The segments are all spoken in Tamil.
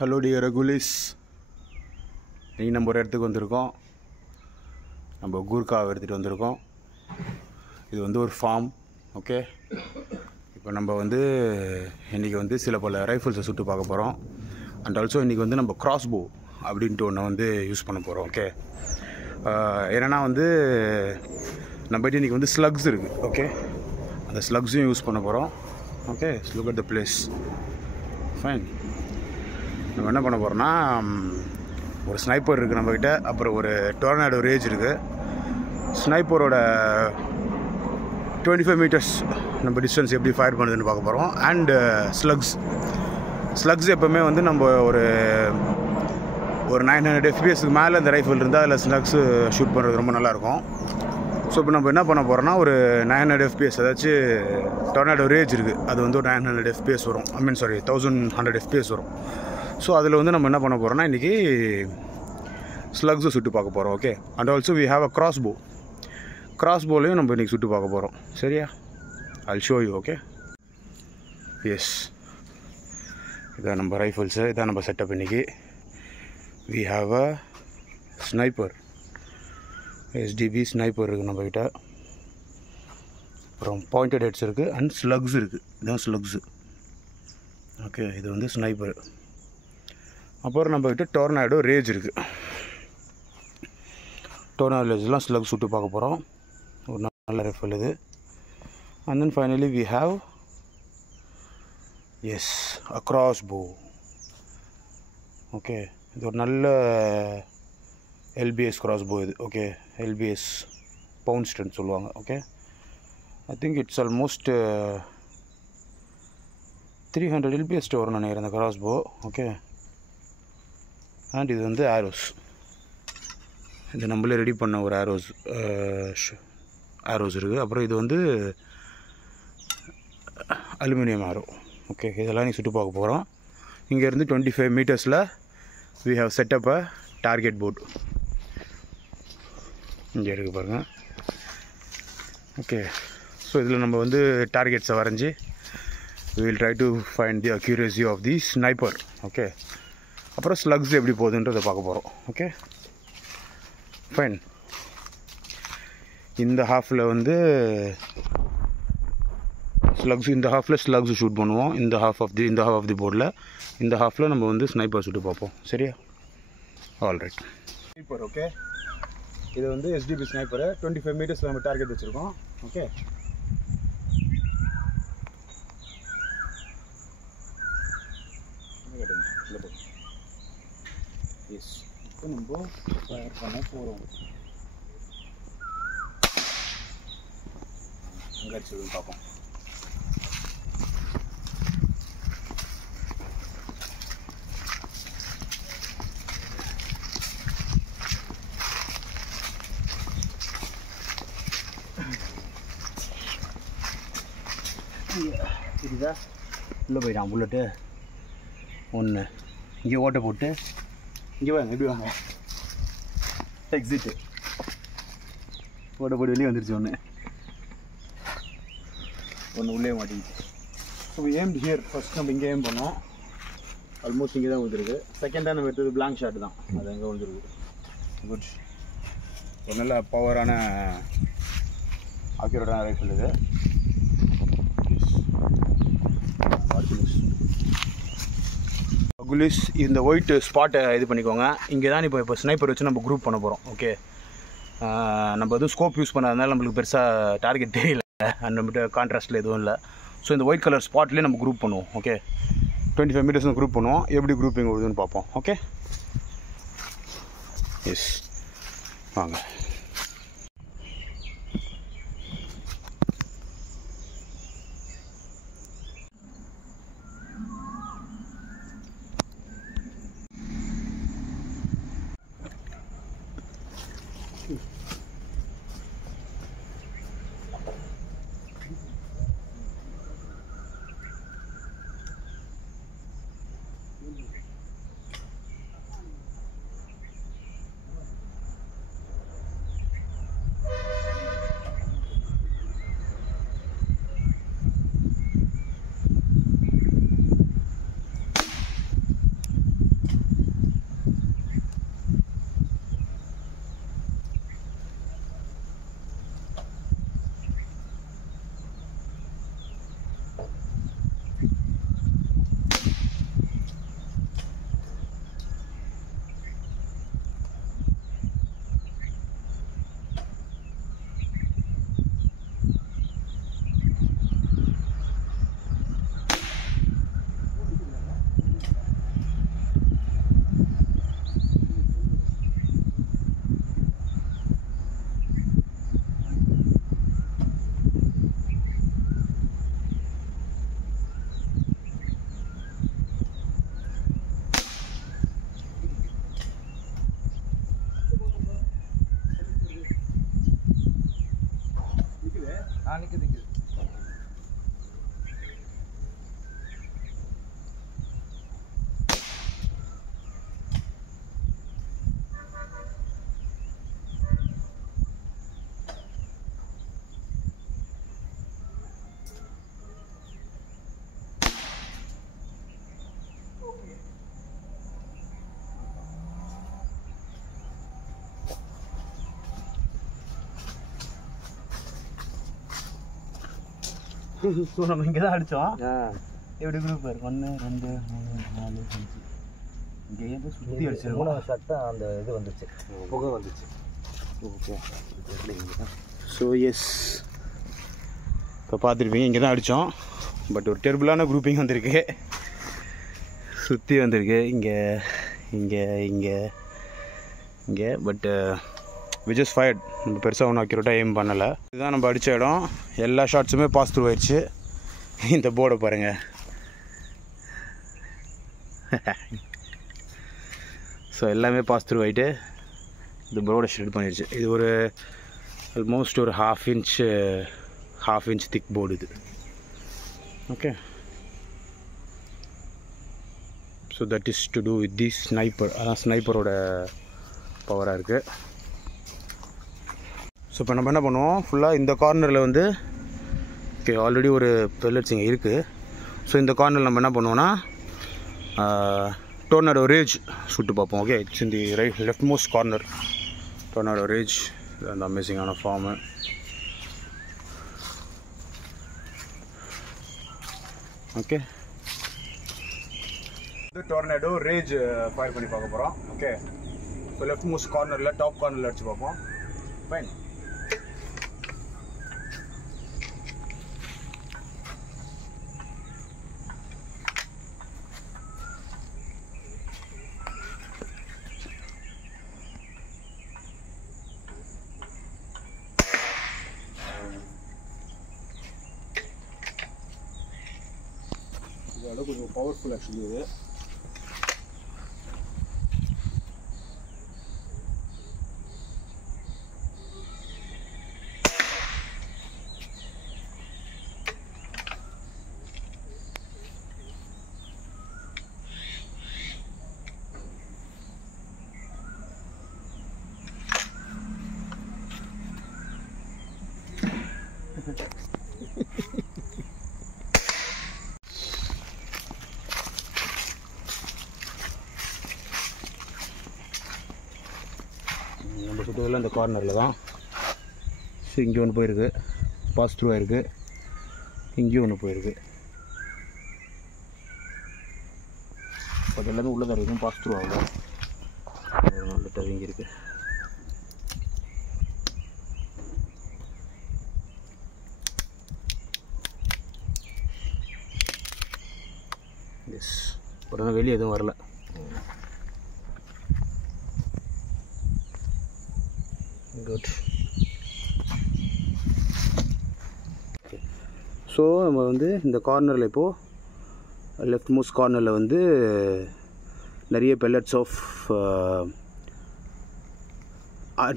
ஹலோ டியர் ரெகுலிஸ், இன்றைக்கி நம்ம ஒரு இடத்துக்கு வந்திருக்கோம். நம்ம கூர்க்காவை எடுத்துகிட்டு வந்திருக்கோம். இது வந்து ஒரு ஃபார்ம். ஓகே, இப்போ நம்ம இன்றைக்கி சில பல ரைஃபிள்ஸை சுட்டு பார்க்க போகிறோம். அண்ட் ஆல்சோ இன்றைக்கி நம்ம கிராஸ்போ அப்படின்ட்டு ஒன்று யூஸ் பண்ண போகிறோம். ஓகே, ஏன்னா நம்மகிட்ட இன்றைக்கி ஸ்லக்ஸ் இருக்குது. ஓகே, அந்த ஸ்லக்ஸையும் யூஸ் பண்ண போகிறோம். Okay, look at the place. Fine. நம்ம என்ன பண்ண போகிறோம்னா, ஒரு ஸ்னைப்பர் இருக்குது நம்மக்கிட்ட, அப்புறம் ஒரு டொர்னாடோ ரேஜ் இருக்குது. ஸ்னைப்பரோட 25 மீட்டர்ஸ் நம்ம டிஸ்டன்ஸ் எப்படி ஃபயர் பண்ணுதுன்னு பார்க்க போகிறோம். அண்டு ஸ்லக்ஸ் எப்போவுமே நம்ம ஒரு 900 FPS மேலே இந்த ரைஃபிள் இருந்தால் அதில் ஸ்லக்ஸு ஷூட் பண்ணுறது ரொம்ப நல்லாயிருக்கும். ஸோ இப்போ நம்ம என்ன பண்ண போகிறோம்னா, ஒரு 900 FPS, அதாச்சும் டொர்னாடோ ரேஜ் இருக்குது, அது ஒரு 900 FPS வரும். 1100 FPS வரும். ஸோ அதில் நம்ம என்ன பண்ண போகிறோம்னா, இன்றைக்கி ஸ்லக்ஸை சுட்டு பார்க்க போகிறோம். Okay, and also we have a கிராஸ்போலையும் நம்ம இன்றைக்கி சுட்டு பார்க்க போகிறோம். சரியா? I'll show you. Okay, yes, இதான் நம்ம ரைஃபிள்ஸு, இதான் நம்ம செட்டப். இன்றைக்கி we have a sniper, SDB sniper இருக்குது நம்மக்கிட்ட. அப்புறம் பாயிண்டட் ஹெட்ஸ் இருக்குது அண்ட் ஸ்லக்ஸ் இருக்குது. இதுதான் ஸ்லக்ஸு. ஓகே, இது ஸ்னைப்பர். அப்புறம் நம்மக்கிட்ட டொர்னாடோ ரேஜ் இருக்குது. டொர்னாடோ ரேஜ்லாம் ஸ்லக் சுட்டு பார்க்க போகிறோம். ஒரு நல்ல ரைஃபிள் இது. And then finally we have a கிராஸ்போ. Okay, இது ஒரு நல்ல LBS கிராஸ்போ இது. ஓகே, LBS பவுன்ஸ்டன் சொல்லுவாங்க. Okay, I think it's almost 300 LBS வரும்னு நினைக்கிறேன் இந்த கிராஸ்போ. ஓகே, அண்ட் இது ஆரோஸ். இது நம்மளே ரெடி பண்ண ஒரு ஆரோஸ் இருக்குது. அப்புறம் இது அலுமினியம் ஆரோ. ஓகே, இதெல்லாம் நீ சுட்டு பார்க்க போகிறோம். இங்கேருந்து 25 மீட்டர்ஸில் we have setup a target board. இங்கே இருக்குது பாருங்கள். ஓகே, ஸோ இதில் நம்ம டார்கெட்ஸை வரைஞ்சி we will try to find the accuracy of the sniper. Okay, அப்புறம் ஸ்லக்ஸ் எப்படி போகுதுன்றதை பார்க்க போகிறோம். Okay, fine. இந்த ஹாஃபில் ஸ்லக்ஸ் ஷூட் பண்ணுவோம். இந்த ஹாஃப் ஆஃப் தி போர்டில். இந்த ஹாஃபில் நம்ம ஸ்னைப்பர் சுட்டு பார்ப்போம். சரியா? ஆல்ரைட். ஸ்னைப்பர். ஓகே, இது SDB ஸ்னைப்பரு. 25 மீட்டர்ஸில் நம்ம டார்கெட் வச்சுருக்கோம். ஓகே, எஸ், இப்போ நம்ம ஃபயர் பண்ண போகிறோம். அங்கே அடிச்சு பார்ப்போம். இதுதா உள்ளே போயிட்டான் புல்லட்டு. ஒன்று இங்கே ஓட்டை போட்டு இங்கே வாங்க, எப்படி வாங்க, எக்ஸிட்டு ஓட்டை போட்டு வெளியே வந்துருச்சு. ஒன்று உள்ளே மாட்டிக்கிச்சு. So aim here. ஃபஸ்ட் நம்ம இங்கே ஏம் பண்ணோம். ஆல்மோஸ்ட் இங்கே தான் வந்துருக்கு. செகண்டாக நம்ம எடுத்தது பிளாங்க் ஷாட் தான், அது அங்கே வந்துருக்கு. குட். ஒரு நல்ல பவரான அக்யூரேட்டான ரைஃபிள் இது. குலிஸ், இந்த ஒயிட் ஸ்பாட்டை இது பண்ணிக்கோங்க. இங்கே தான் இப்போ ஸ்னைப்பர் வச்சு நம்ம குரூப் பண்ண போகிறோம். ஓகே, நம்ம ஸ்கோப் யூஸ் பண்ணாதனால நம்மளுக்கு பெருசாக டார்கெட் தெரியல. அண்ட் நம்மகிட்ட கான்ட்ராஸ்ட்டில் எதுவும் இல்லை. ஸோ இந்த ஒயிட் கலர் ஸ்பாட்லேயே நம்ம குரூப் பண்ணுவோம். ஓகே, 25 மீட்டர்ஸ் குரூப் பண்ணுவோம். எப்படி குரூப்பிங் வருதுன்னு பார்ப்போம். ஓகே, எஸ், வாங்க. நிற்குது. ஸோ நம்ம இங்கே தான் அடித்தோம். எப்படி குரூப் பாரு, 1 2 3 4 5 இங்கேயே சுற்றி அடிச்சிருக்கோம். 3 ஷாட் அந்த இது வந்துச்சு, புகை வந்துச்சு. ஓகே, ஸோ எஸ், இப்போ பார்த்துருப்பீங்க இங்கே தான் அடித்தோம். பட் ஒரு டெர்பிளான குரூப்பிங் வந்திருக்கு, சுற்றி வந்திருக்கு இங்கே இங்கே இங்கே இங்கே. But which is fired. நம்ம பெருசாக ஒன்றும் அக்யூரேட்டாக எய்ம் பண்ணலை. இதுதான் நம்ம அடித்த இடம். எல்லா ஷாட்ஸுமே பாஸ் த்ரூ ஆயிடுச்சு. இந்த போர்டை பாருங்கள். ஸோ எல்லாமே பாஸ் த்ரூ ஆகிட்டு இந்த போர்டை ஷெட் பண்ணிடுச்சு. இது ஒரு ஆல்மோஸ்ட் ஒரு ஹாஃப் இன்ச் திக் போர்டு இது. Okay, so that is to do with the sniper. அதான் ஸ்னைப்பரோட பவராக இருக்குது. ஸோ இப்போ நம்ம என்ன பண்ணுவோம், ஃபுல்லாக இந்த கார்னரில் வந்து ஓகே ஆல்ரெடி ஒரு பெல்லட்ஸ் இங்கே இருக்குது. ஸோ இந்த கார்னரில் நம்ம என்ன பண்ணுவோன்னா டோர்னடோ ரேஜ் சுட்டு பார்ப்போம். Okay, it's in the left most corner. Tornado rage அந்த அமேசிங்கான ஃபார்மு. ஓகே, இது டோர்னடோ ரேஜ் ஃபயர் பண்ணி பார்க்க போகிறோம். ஓகே, ஸோ லெஃப்ட் மோஸ்ட் கார்னரில் டாப் கார்னரில் அடிச்சு பார்ப்போம். ஃபைன். இதோட கொஞ்சம் பவர்ஃபுல் ஆக்சுவலி இது. நம்ம சுற்றுவதில் இந்த கார்னரில் தான். ஸோ இங்கே ஒன்று போயிருக்கு, பாஸ் த்ரூ ஆகிருக்கு. இங்கேயும் ஒன்று போயிருக்கு. அது எல்லாமே உள்ளதாக இருக்கும், பாஸ் த்ரூ ஆகும். நல்ல டவிங் இருக்குது. எஸ், உடனே வெளியே எதுவும் வரல. குட். ஸோ நம்ம வந்து இந்த கார்னரில் இப்போது லெஃப்ட் மோஸ்ட் கார்னரில் வந்து நிறைய பெல்லட்ஸ் ஆஃப்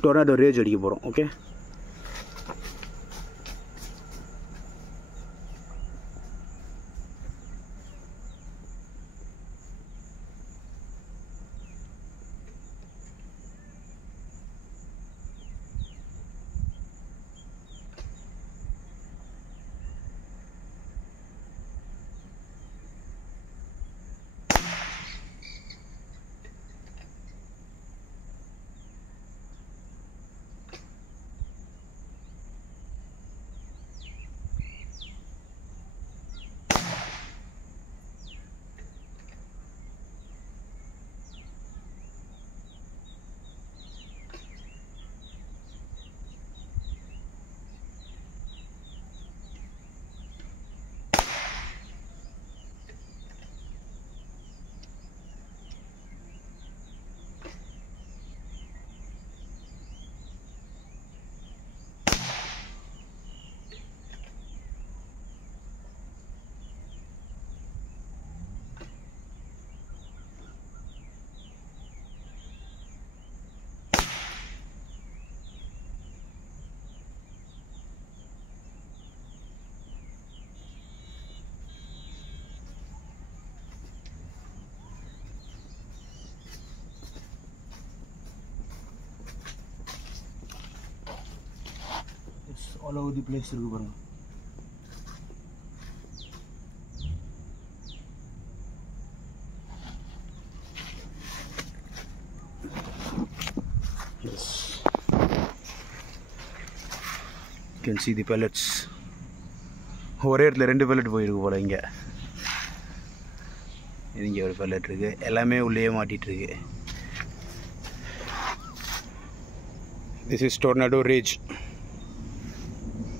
டொர்னாடோ ரேஜ் அடிக்க போகிறோம். Okay, all over the place இருக்குது பாருங்கள். Yes. You can see the pellets. ஒரே இடத்துல 2 pellet போயிருக்கு போல். இங்கே ஒரு pellet இருக்குது. எல்லாமே உள்ளே மாட்டிகிட்ருக்கு. This is Tornado Rage.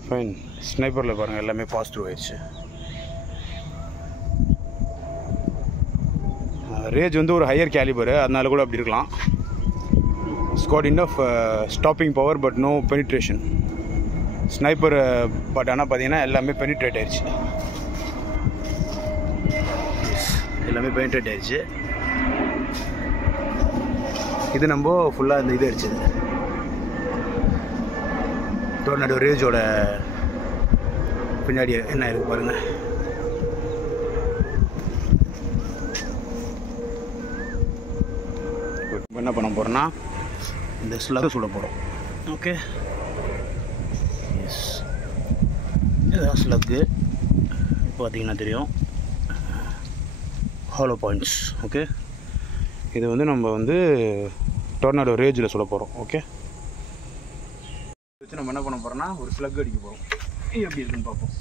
Fine. ஸ்னைப்பரில் பாருங்கள் எல்லாமே பாஸ் த்ரூ ஆயிடுச்சு. ரேஜ் வந்து ஒரு ஹையர் கேலிபரு, அதனால கூட அப்படி இருக்கலாம். It's got enough stopping power but no penetration. Sniper but ஆனால் பார்த்தீங்கன்னா எல்லாமே பெனிட்ரேட் ஆயிடுச்சு. எல்லாமே பெனிட்ரேட் ஆயிடுச்சு. இது நம்ம ஃபுல்லாக இந்த இது அடிச்சது டோர்னடோ ரேஜோட பின்னாடி என்ன இருக்குது பாருங்கள். என்ன பண்ண போகிறோன்னா இந்த ஸ்லக் சுட போகிறோம். ஓகே, எஸ், இதுதான் ஸ்லக்கு. பார்த்தீங்கன்னா தெரியும், ஹாலோ பாயிண்ட்ஸ். ஓகே, இது வந்து நம்ம வந்து டோர்னடோ ரேஜில் சுட போகிறோம். ஓகே, வச்சு நம்ம என்ன பண்ண போகிறோன்னா ஒரு ஸ்லக் அடிக்க போகிறோம். எப்படி இருக்குன்னு பார்ப்போம்.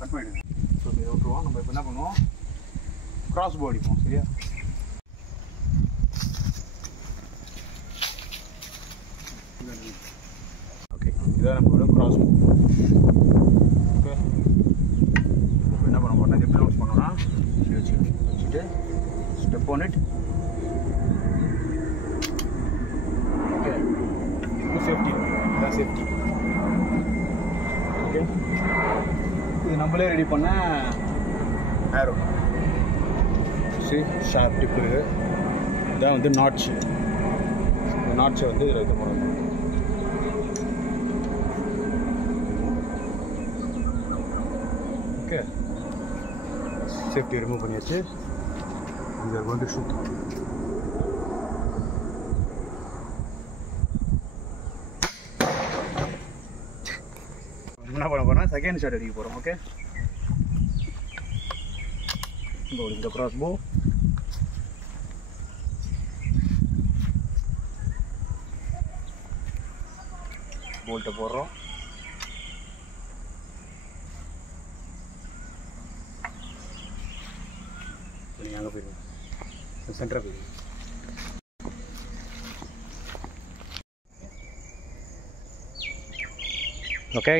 கட் பண்ணிடுங்க. ஸோ இதை விட்டுருவோம். நம்ம இப்போ என்ன பண்ணுவோம், கிராஸ் போ அடிப்போம். சரியா? ஓகே, இதான் நம்மளோட கிராஸ் போ. ஓகே, இப்போ என்ன பண்ண போறோம்னா எப்படி யூஸ் பண்ணோம்னா வச்சுட்டு ஸ்டெப் ஆன் இட். ஓகே, இது சேஃப்டி, இதான் சேஃப்டி. ஓகே, இது நம்மளே ரெடி பண்ண ஆரோ. சரி, ஷார்ப் டிப்பு. இதான் வந்து நாட்ச்சு. இந்த நாட்ச்சை வந்து இதில் இது பண்ணணும். ஓகே, சேஃப்டி ரிமூவ் பண்ணியாச்சு. இது வந்து ஷூட். என்ன பண்ண போகிறோம், செகண்ட் ஷாட் அடிக்க போகிறோம். ஓகே, இந்த கிராஸ் போ போல்ட்டை போடுறோம். நீங்கள் அங்கே போயிருங்க, சென்டராக போயிருங்க. Okay,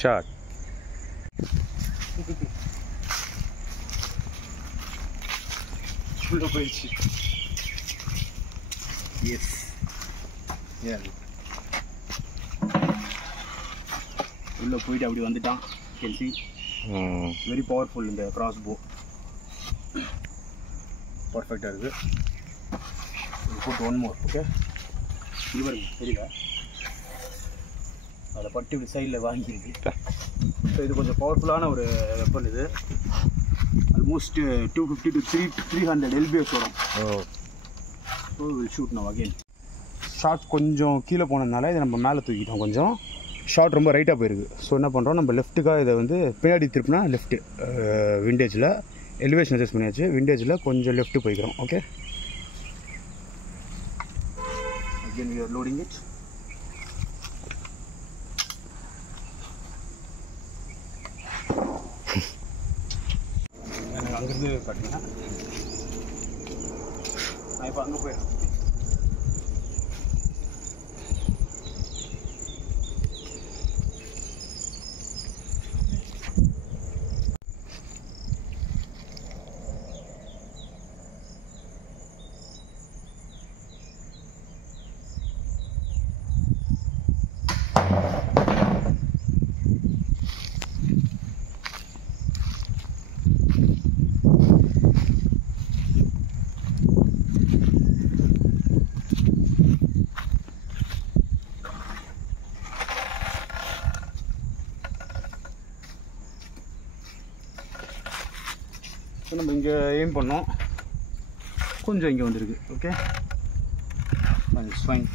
shot. உள்ள போயிடுச்சு. எஸ், உள்ளே போயிட்டு அப்படி வந்துட்டான். கேன் சி வெரி பவர்ஃபுல் இந்த கிராஸ் போ. பர்ஃபெக்டாக இருக்குது. போட்டு ஒன் மோர். ஓகே, இது பாருங்க, தெரியல, அதில் பட்டு இப்படி சைடில் வாங்கியிருக்கு. ஸோ இது கொஞ்சம் பவர்ஃபுல்லான ஒரு வெப்பன். இது ஆல்மோஸ்ட் 250 to 300 LBS வரும். So will shoot now again. Short கொஞ்சம் கீழே போனதுனால இதை நம்ம மேலே தூக்கிட்டோம். கொஞ்சம் ஷார்ட் ரொம்ப ரைட்டாக போயிருக்கு. ஸோ என்ன பண்ணுறோம், நம்ம லெஃப்ட்டுக்காக இதை வந்து பின்னாடி திருப்பினா லெஃப்ட்டு விண்டேஜில் எலிவேஷன் அட்ஜஸ்ட் பண்ணியாச்சு. விண்டேஜில் கொஞ்சம் லெஃப்ட்டு போய்க்கிறோம். Okay, again we are loading it. எனக்கு அங்கேருந்து காட்டுங்க. நான் இப்போ அங்கே போயிடுறேன். நம்ம இங்கே எய்ம் பண்ணோம், கொஞ்சம் இங்கே வந்துருக்கு. Okay, it's fine.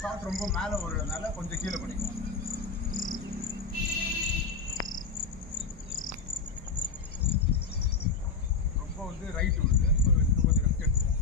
ஷாட் ரொம்ப மேலே விடுறதுனால கொஞ்சம் கீழே பண்ணிக்கலாம். ரொம்ப வந்து ரைட் விடுது, ஸோ இது கொஞ்சம் லெஃப்ட் எடுத்துக்கலாம்.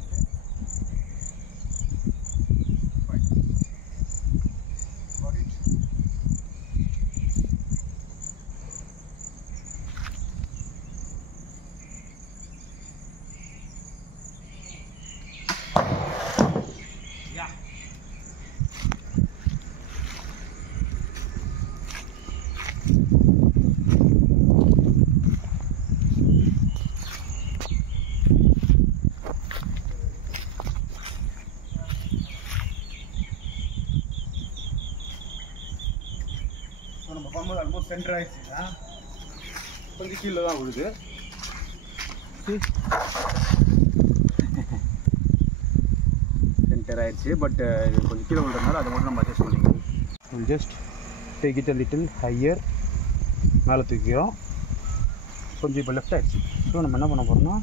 நம்ம பண்ணும்போது ஆல்மோஸ்ட் சென்டர் ஆகிடுச்சுன்னா கொஞ்சம் கீழே தான் விழுது. சென்டர் ஆயிடுச்சு, பட் இது கொஞ்சம் கீழே விழுறதுனால அதை மட்டும் நம்ம அட்ஜஸ்ட் பண்ணிக்கணும். Just take it a little higher, மேலே தூக்கிறோம். கொஞ்சம் இப்போ லெஃப்ட் ஆகிடுச்சு. ஸோ நம்ம என்ன பண்ண போகிறோம்னா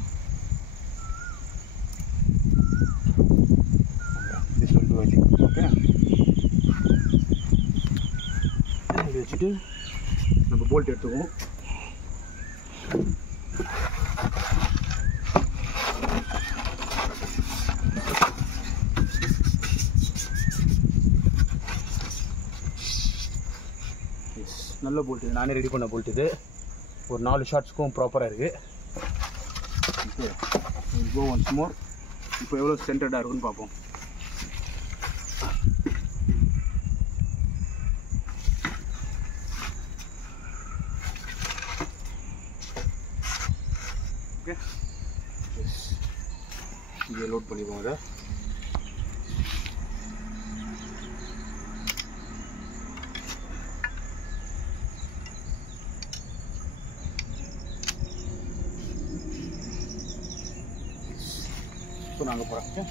this will do I think. Okay, வச்சுட்டு நம்ம போல்ட் எடுத்துக்குவோம். நல்ல போல்ட், இது நானே ரெடி பண்ண போல்ட். இது ஒரு 4 ஷாட்ஸ்க்கும் ப்ராப்பராக இருக்குது. Okay, go once more. இப்போ எவ்வளோ சென்டர்டாக இருக்குன்னு பார்ப்போம். ஓகே, இங்கே லோட் பண்ணிப்போம் அதை. இப்போ நாங்கள் போகிறோம். ஓகே,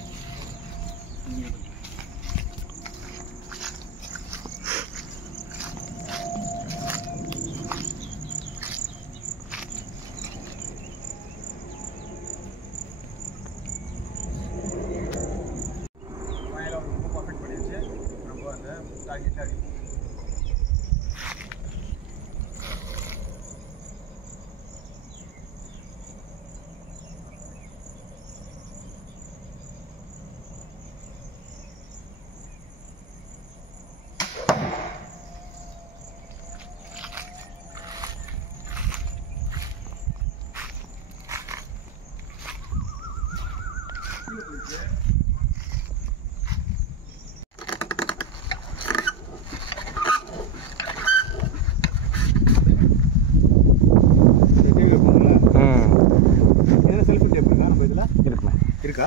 இருக்கா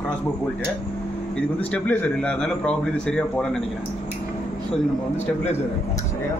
கிராஸ்போ போல்ட்டு. இதுக்கு வந்து ஸ்டெபிலைசர் இல்லை, அதனால ப்ராபப்ளி இது சரியாக போகலன்னு நினைக்கிறேன். ஸோ இது நம்ம வந்து ஸ்டெபிலைசர் சரியா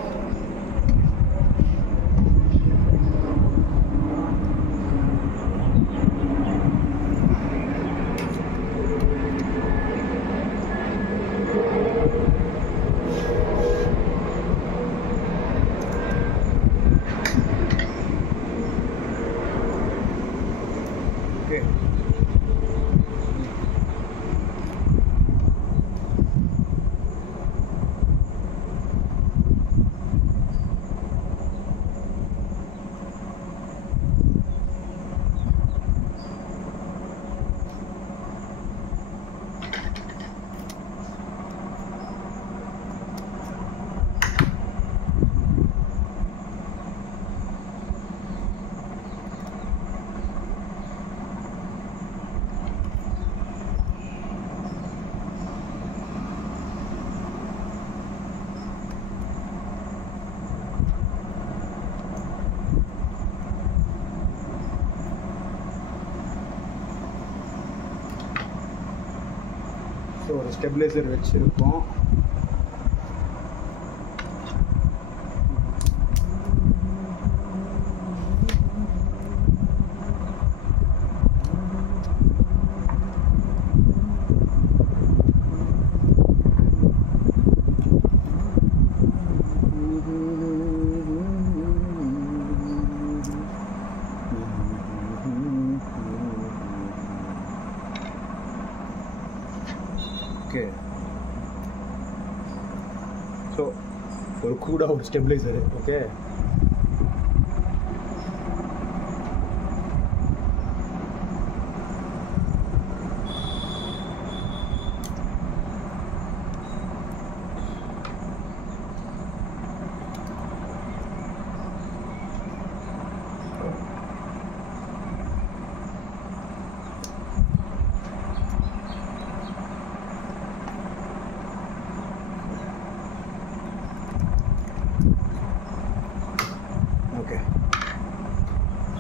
ஒரு ஸ்டெபிளைசர் வச்சுருக்கோம். ஓகே, ஸோ ஒரு கூட ஒரு ஸ்டெபிளைசரு. Okay, okay.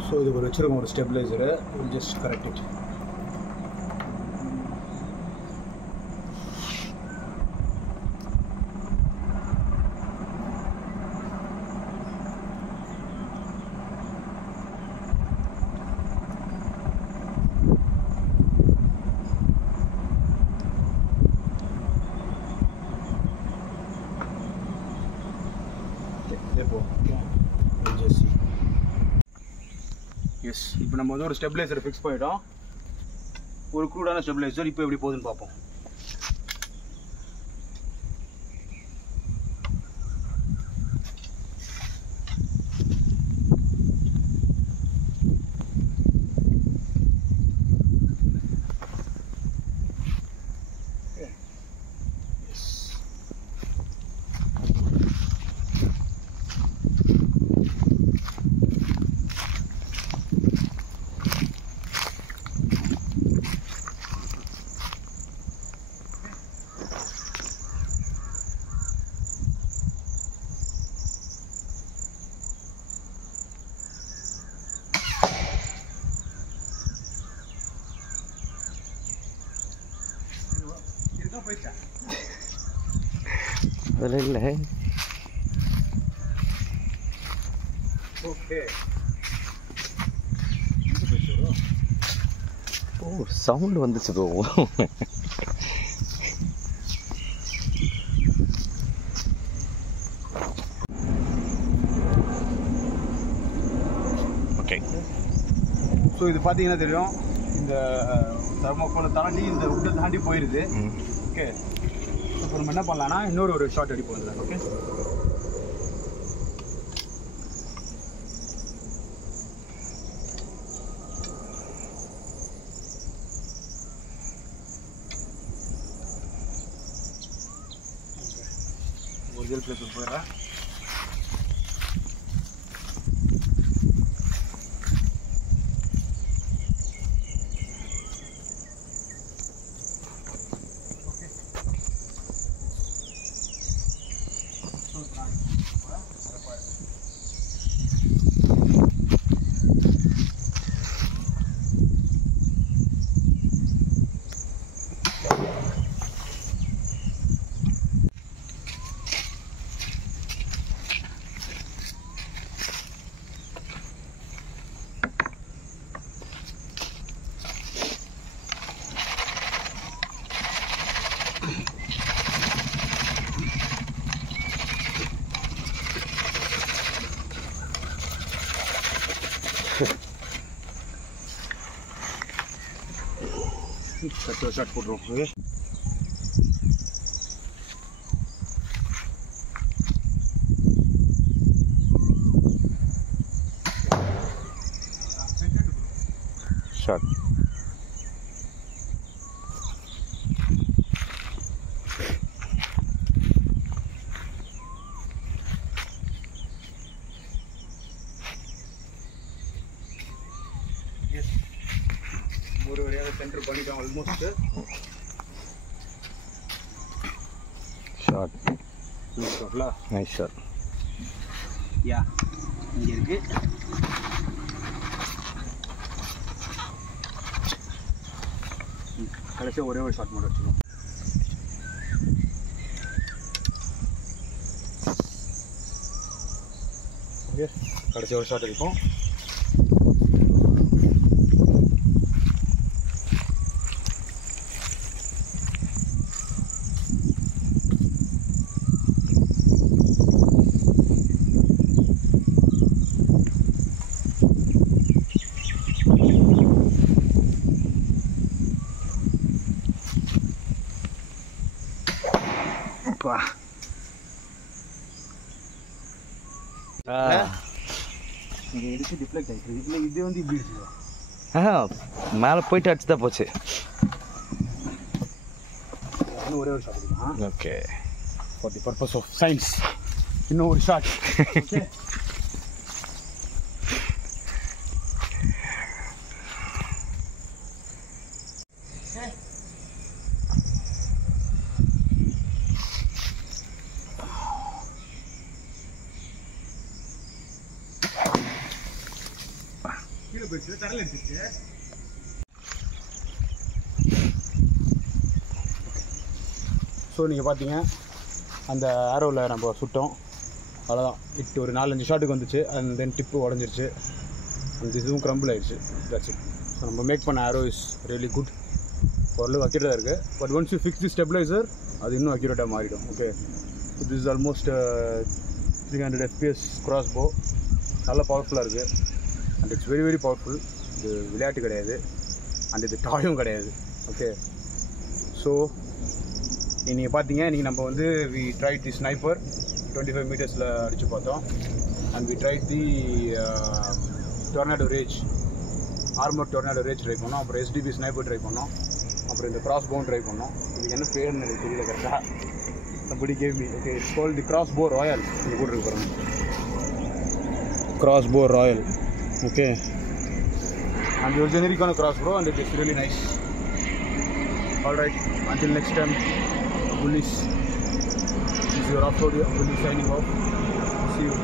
ஸோ இது ஒரு வச்சுருக்கோம் ஒரு stabiliser. Just correct it. Yes, இப்போ நம்ம வந்து ஒரு ஸ்டெபிளைசர் ஃபிக்ஸ் பண்ணிட்டோம். ஒரு க்ரூடான ஸ்டெபிளைசர். இப்போ எப்படி போகுதுன்னு பார்ப்போம். அதில் இல்லை. ஓகே, ஓ சவுண்டு வந்துச்சு ப்ரோ. ஓகே, ஸோ இது பார்த்தீங்கன்னா தெரியும், இந்த தெர்மோகோலை தாண்டி இந்த உட்டை தாண்டி போயிடுது. ஓகே, இப்போ நம்ம என்ன பண்ணலாம்னா இன்னொரு ஒரு ஷார்ட் அடிப்போம் இதில். ஓகே, ஒரிஜினல் பிளேஸுக்கு போயிடுறேன். கட் ஷாட் போட்டுருவோம். Okay, short. எஸ், ஒரு வழியாக சென்டர் பண்ணிட்டோம் almost. Short. Nice shot. Yeah, இங்கே இருக்கு. கடைசியாக ஒரே ஒரு ஷாட் மட்டும் வச்சுக்கோம். ஓகே, கடைசி ஒரு ஷாட் இருக்கும். இங்கே எடுத்து டிஃப்ளெக்ட் ஆகிட்டு இல்லை, இது வந்து இப்படி இருக்கு. மேலே போயிட்டு அடிச்சு தான் போச்சு. இன்னும் ஒரே ஒரு ஷாட் இருக்கும். Okay, for the purpose of science இன்னும் ஒரு ஷாட். ஓகே, கீழே போயிடுச்சு, தரல எடுத்துச்சு. ஸோ நீங்கள் பார்த்தீங்க அந்த ஆரோவில் நம்ம சுட்டோம், அவ்வளோதான். இட்டு ஒரு 4-5 ஷாட்டுக்கு வந்துச்சு. அண்ட் தென் டிப்பு உடஞ்சிருச்சு, அந்த இதுவும் க்ரம்பிள் ஆயிடுச்சு. That's it. ஸோ நம்ம மேக் பண்ண ஆரோ இஸ் ரியலி குட், ஓரளவு அக்யூரேட்டாக இருக்குது. But once you fix the stabiliser அது இன்னும் அக்யூரேட்டாக மாறிடும். Okay, this is almost 300 FPS cross போ, நல்ல பவர்ஃபுல்லாக இருக்குது. And it's very very powerful. இது விளையாட்டு கிடையாது, அண்ட் இது டாயும் கிடையாது. ஓகே, ஸோ நீங்கள் பார்த்தீங்க, நீங்கள் நம்ம வந்து வி ட்ரைட் தி ஸ்னைப்பர் 25 மீட்டர்ஸில் அடித்து பார்த்தோம். And we tried the tornado rage, armour tornado rage try பண்ணோம். அப்புறம் SDB ஸ்னைப்பர் ட்ரை பண்ணோம். அப்புறம் இந்த கிராஸ் போன் ட்ரை பண்ணோம். இதுக்கு என்ன பேர்னு எனக்கு தெரியல கரெக்டாக. somebody gave me. Okay, it's called the crossbow royal. இது கூட இருக்கு பாருங்க, crossbow royal. Okay, and your generic on a crossbow, and it is really nice. All right, until next time, bullies. This is your off-road bully signing off. See you.